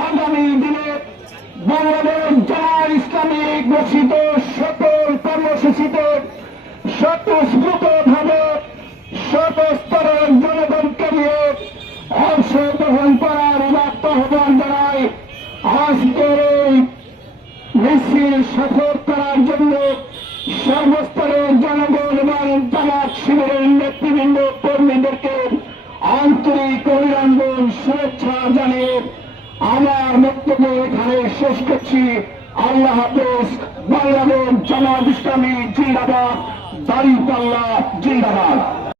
আগামী দিনে বাংলাদেশ জামায়াত ইসলামী ঘোষিত সকল কর্মসূচিতে স্বতঃস্ফূর্তভাবে সর্বস্তরের জনগণকে নিয়ে অংশগ্রহণ করার আহ্বান জানাই। আজকের এই মিছিল সফল করার জন্য সর্বস্তরের জনগণ এবং জামায়াত শিবিরের নেতৃবৃন্দ কর্মীদেরকে আন্তরিক অভিনন্দন শুভেচ্ছা জানিয়ে আমার বক্তব্য এখানে শেষ করছি। আল্লাহ হাফেজ। বাংলাদেশ জামায়াত ইসলামী জিন্দাবাদ, দাঁড়িপাল্লা জিন্দাবাদ।